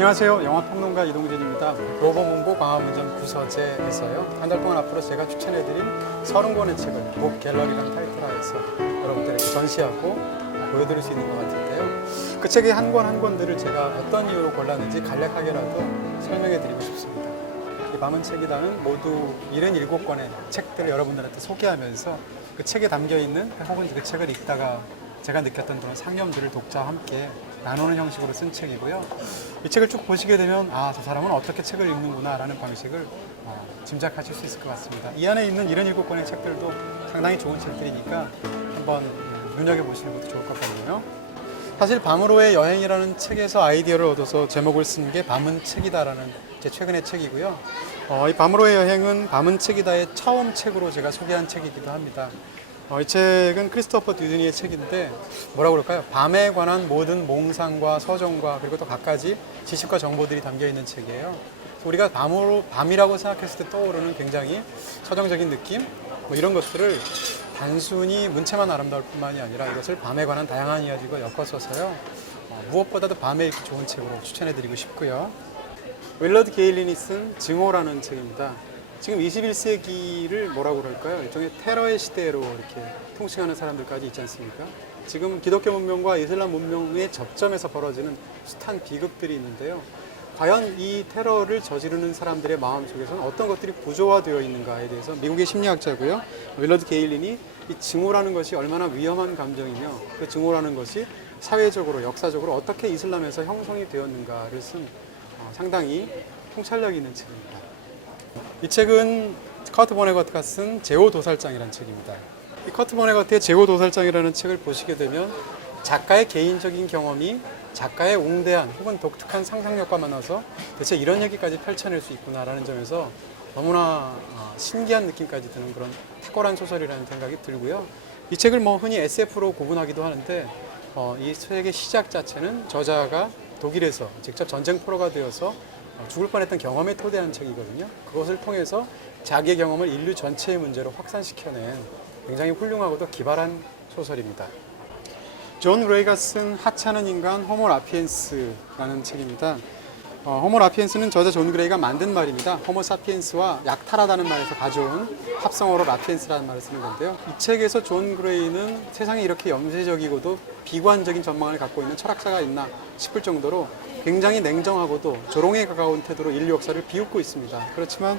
안녕하세요. 영화평론가 이동진입니다. 로버문고 광화문점 구서재에서요. 한 달 동안 앞으로 제가 추천해드린 30권의 책을 목 갤러리라는 타이틀하에서 여러분들에게 전시하고 보여드릴 수 있는 것 같은데요. 그 책의 한 권 한 권들을 제가 어떤 이유로 골랐는지 간략하게라도 설명해드리고 싶습니다. 이 밤은 책이다는 모두 77권의 책들을 여러분들한테 소개하면서 그 책에 담겨있는 혹은 그 책을 읽다가 제가 느꼈던 그런 상념들을 독자와 함께 나누는 형식으로 쓴 책이고요. 이 책을 쭉 보시게 되면 저 사람은 어떻게 책을 읽는구나 라는 방식을 짐작하실 수 있을 것 같습니다. 이 안에 있는 77권의 책들도 상당히 좋은 책들이니까 한번 눈여겨보시는 것도 좋을 것 같고요. 사실 밤으로의 여행이라는 책에서 아이디어를 얻어서 제목을 쓴 게 밤은 책이다라는 제 최근의 책이고요. 이 밤으로의 여행은 밤은 책이다의 처음 책으로 제가 소개한 책이기도 합니다. 이 책은 크리스토퍼 듀드니의 책인데 뭐라고 그럴까요? 밤에 관한 모든 몽상과 서정과 그리고 또 갖가지 지식과 정보들이 담겨있는 책이에요. 우리가 밤이라고 생각했을 때 떠오르는 굉장히 서정적인 느낌 이런 것들을 단순히 문체만 아름다울 뿐만이 아니라 이것을 밤에 관한 다양한 이야기가 엮어서요. 무엇보다도 밤에 읽기 좋은 책으로 추천해드리고 싶고요. 윌러드 게일린이 쓴 증오라는 책입니다. 지금 21세기를 뭐라고 그럴까요? 일종의 테러의 시대로 이렇게 통칭하는 사람들까지 있지 않습니까? 지금 기독교 문명과 이슬람 문명의 접점에서 벌어지는 숱한 비극들이 있는데요. 과연 이 테러를 저지르는 사람들의 마음 속에서는 어떤 것들이 구조화되어 있는가에 대해서 미국의 심리학자고요. 윌러드 게일린이 이 증오라는 것이 얼마나 위험한 감정이며 그 증오라는 것이 사회적으로, 역사적으로 어떻게 이슬람에서 형성이 되었는가를 쓴 상당히 통찰력 있는 책입니다. 이 책은 커트 보네거트가 쓴 제호도살장이라는 책입니다. 이 커트 보네거트의 제호도살장이라는 책을 보시게 되면 작가의 개인적인 경험이 작가의 웅대한 혹은 독특한 상상력과 만나서 대체 이런 얘기까지 펼쳐낼 수 있구나라는 점에서 너무나 신기한 느낌까지 드는 그런 탁월한 소설이라는 생각이 들고요. 이 책을 흔히 SF로 구분하기도 하는데 이 책의 시작 자체는 저자가 독일에서 직접 전쟁 포로가 되어서 죽을 뻔했던 경험에 토대한 책이거든요. 그것을 통해서 자기의 경험을 인류 전체의 문제로 확산시켜낸 굉장히 훌륭하고도 기발한 소설입니다. 존 그레이가 쓴 하찮은 인간 호모 라피엔스라는 책입니다. 호모 라피엔스는 저자 존 그레이가 만든 말입니다. 호모 사피엔스와 약탈하다는 말에서 가져온 합성어로 라피엔스라는 말을 쓰는 건데요. 이 책에서 존 그레이는 세상에 이렇게 염세적이고도 비관적인 전망을 갖고 있는 철학자가 있나 싶을 정도로 굉장히 냉정하고도 조롱에 가까운 태도로 인류 역사를 비웃고 있습니다. 그렇지만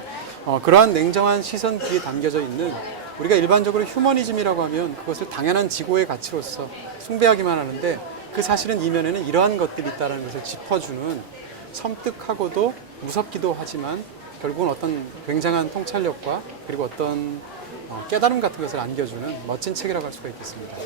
그러한 냉정한 시선 뒤에 담겨져 있는 우리가 일반적으로 휴머니즘이라고 하면 그것을 당연한 지고의 가치로서 숭배하기만 하는데 그 사실은 이면에는 이러한 것들이 있다는 것을 짚어주는 섬뜩하고도 무섭기도 하지만 결국은 어떤 굉장한 통찰력과 그리고 어떤 깨달음 같은 것을 안겨주는 멋진 책이라고 할 수가 있겠습니다.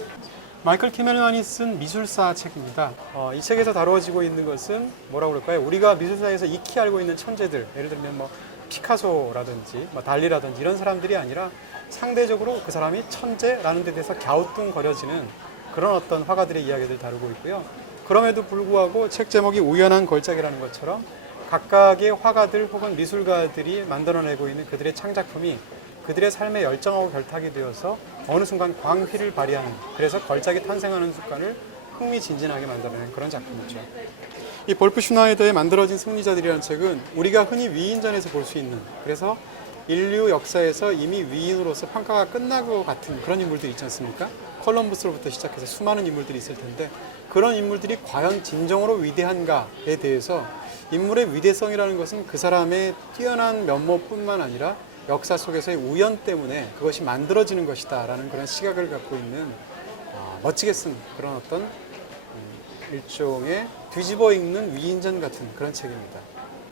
마이클 키멜만이 쓴 미술사 책입니다. 이 책에서 다루어지고 있는 것은 뭐라고 그럴까요? 우리가 미술사에서 익히 알고 있는 천재들, 예를 들면 피카소라든지 달리라든지 이런 사람들이 아니라 상대적으로 그 사람이 천재라는 데 대해서 갸우뚱거려지는 그런 어떤 화가들의 이야기를 다루고 있고요. 그럼에도 불구하고 책 제목이 우연한 걸작이라는 것처럼 각각의 화가들 혹은 미술가들이 만들어내고 있는 그들의 창작품이 그들의 삶의 열정하고 결탁이 되어서 어느 순간 광휘를 발휘하는, 그래서 걸작이 탄생하는 순간을 흥미진진하게 만들어낸 그런 작품이죠. 이 볼프 슈나이더의 만들어진 승리자들이라는 책은 우리가 흔히 위인전에서 볼 수 있는, 그래서 인류 역사에서 이미 위인으로서 평가가 끝난 것 같은 그런 인물들이 있지 않습니까? 콜럼버스로부터 시작해서 수많은 인물들이 있을 텐데 그런 인물들이 과연 진정으로 위대한가에 대해서 인물의 위대성이라는 것은 그 사람의 뛰어난 면모뿐만 아니라 역사 속에서의 우연 때문에 그것이 만들어지는 것이다 라는 그런 시각을 갖고 있는 멋지게 쓴 그런 어떤 일종의 뒤집어 읽는 위인전 같은 그런 책입니다.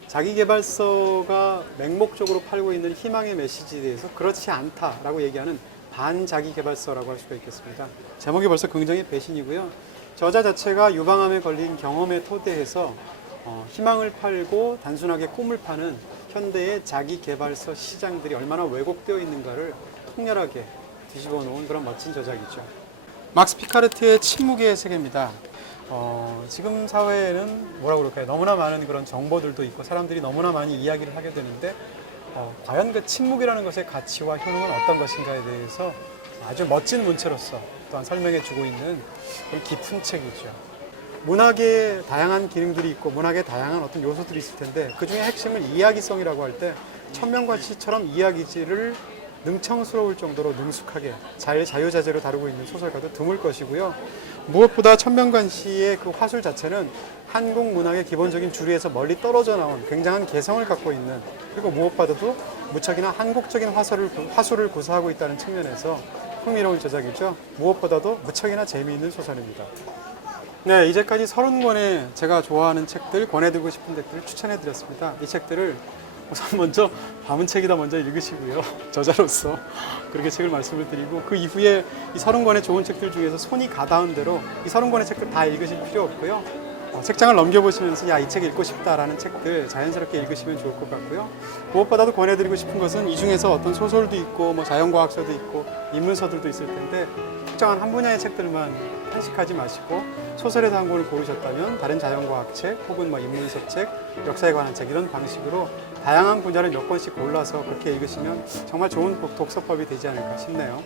자기계발서가 맹목적으로 팔고 있는 희망의 메시지에 대해서 그렇지 않다라고 얘기하는 반자기계발서라고 할 수가 있겠습니다. 제목이 벌써 굉장히 배신이고요. 저자 자체가 유방암에 걸린 경험에 토대해서 희망을 팔고 단순하게 꿈을 파는 현대의 자기계발서 시장들이 얼마나 왜곡되어 있는가를 통렬하게 뒤집어 놓은 그런 멋진 저작이죠. 막스 피카르트의 침묵의 세계입니다. 지금 사회에는 뭐라고 그럴까요? 너무나 많은 그런 정보들도 있고 사람들이 너무나 많이 이야기를 하게 되는데 과연 그 침묵이라는 것의 가치와 효능은 어떤 것인가에 대해서 아주 멋진 문체로서 또한 설명해 주고 있는 깊은 책이죠. 문학의 다양한 기능들이 있고 문학의 다양한 어떤 요소들이 있을 텐데 그중에 핵심은 이야기성이라고 할 때 천명관시처럼 이야기질을 능청스러울 정도로 능숙하게 자유자재로 다루고 있는 소설가도 드물 것이고요. 무엇보다 천명관시의 그 화술 자체는 한국 문학의 기본적인 주류에서 멀리 떨어져 나온 굉장한 개성을 갖고 있는, 그리고 무엇보다도 무척이나 한국적인 화술을 구사하고 있다는 측면에서 흥미로운 저작이죠. 무엇보다도 무척이나 재미있는 소설입니다. 네, 이제까지 30권의 제가 좋아하는 책들, 권해드리고 싶은 책들을 추천해드렸습니다. 이 책들을 우선 먼저 밤은 책이다 먼저 읽으시고요. 저자로서 그렇게 책을 말씀을 드리고, 그 이후에 이 30권의 좋은 책들 중에서 손이 가닿은 대로 이 30권의 책들 다 읽으실 필요 없고요. 책장을 넘겨보시면서 야, 이 책 읽고 싶다라는 책들 자연스럽게 읽으시면 좋을 것 같고요. 무엇보다도 권해드리고 싶은 것은 이 중에서 어떤 소설도 있고 뭐 자연과학서도 있고 인문서들도 있을 텐데 특정한 한 분야의 책들만 편식하지 마시고 소설에서 한 권을 고르셨다면 다른 자연과학책 혹은 뭐 인문서책, 역사에 관한 책 이런 방식으로 다양한 분야를 몇 권씩 골라서 그렇게 읽으시면 정말 좋은 독서법이 되지 않을까 싶네요.